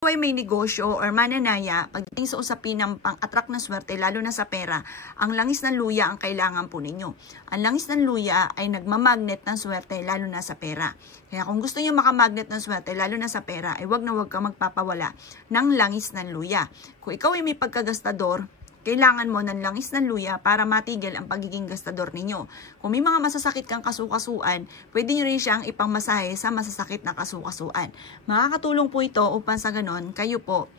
Ay may negosyo or mananaya, pagdating sa usapin ng pang-attract na swerte, lalo na sa pera, ang langis ng luya ang kailangan po ninyo. Ang langis ng luya ay nagmamagnet ng swerte, lalo na sa pera. Kaya kung gusto niyo makamagnet ng swerte, lalo na sa pera, ay wag na wag kang magpapawala ng langis ng luya. Kung ikaw ay may pagkagastador, kailangan mo ng langis ng luya para matigil ang pagiging gastador ninyo. Kung may mga masasakit kang kasukasuan, pwede nyo rin siyang ipangmasahe sa masasakit na kasukasuan. Makakatulong po ito upang sa ganon, kayo po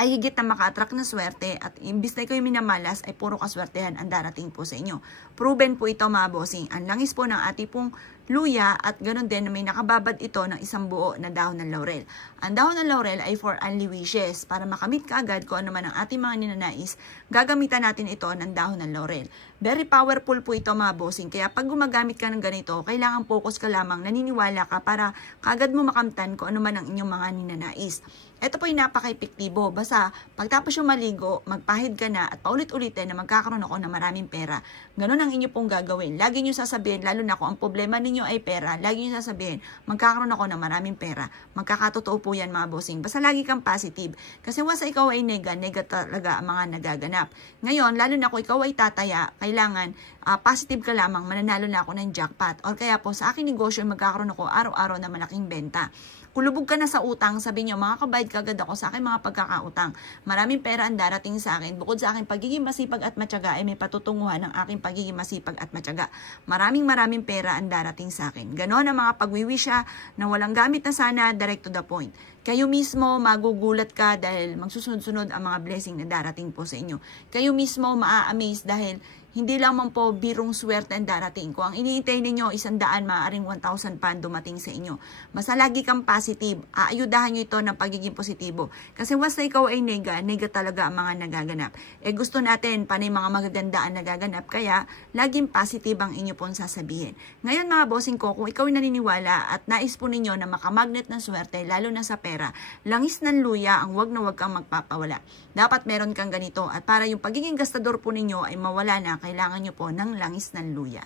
ay higit na maka-attract ng swerte at imbis na kayo minamalas ay puro kaswertehan ang darating po sa inyo. Proven po ito mga bossing. Ang langis po ng ating pong luya at ganoon din na may nakababad ito ng isang buo na dahon ng laurel. Ang dahon ng laurel ay for only wishes. Para makamit ka agad kung ano man ang ating mga ninanais, gagamitan natin ito ng dahon ng laurel. Very powerful po ito mga bossing. Kaya pag gumagamit ka ng ganito, kailangan focus ka lamang, naniniwala ka para kaagad mo makamtan kung ano man ang inyong mga ninanais. Ito po ay napaka-epektibo. Basta pagtapos yung maligo, magpahid ka na at paulit-ulitin na magkakaroon ako ng maraming pera. Ganon ang inyo pong gagawin. Lagi nyo sasabihin, lalo na kung ang problema ninyo ay pera, lagi nyo sasabihin, magkakaroon ako ng maraming pera. Magkakatotoo po yan mga bossing. Basta lagi kang positive. Kasi once ikaw ay nega talaga ang mga nagaganap. Ngayon, lalo na kung ikaw ay tataya, kailangan positive ka lamang, mananalo na ako ng jackpot. O kaya po sa aking negosyo, magkakaroon ako araw-araw na malaking benta. Kung lubog ka na sa utang, sabi nyo, makabayad ka agad ako sa aking mga pagkakautang. Maraming pera ang darating sa akin. Bukod sa aking pagiging masipag at matyaga, ay may patutunguhan ng aking pagiging masipag at matyaga. Maraming pera ang darating sa akin. Ganon ang mga pagwiwisya na walang gamit na sana, direct to the point. Kayo mismo, magugulat ka dahil magsusunod-sunod ang mga blessing na darating po sa inyo. Kayo mismo, maa-amaze dahil hindi lamang po birong swerte ang darating. Kung ang iniintay ninyo, 100, maaaring 1,000 pa dumating sa inyo. Basta lagi kang positive. Aayudahan nyo ito ng pagiging positibo. Kasi once na ikaw ay nega talaga ang mga nagaganap. Gusto natin, panay mga magaganda ang nagaganap. Kaya, laging positive ang inyo pong sasabihin. Ngayon mga bossing ko, kung ikaw ay naniniwala at nais po ninyo na makamagnet ng swerte, lalo na sa pera, langis ng luya ang wag na wag kang magpapawala. Dapat meron kang ganito. At para yung pagiging gastador po ninyo ay mawala na, kailangan nyo po ng langis ng luya.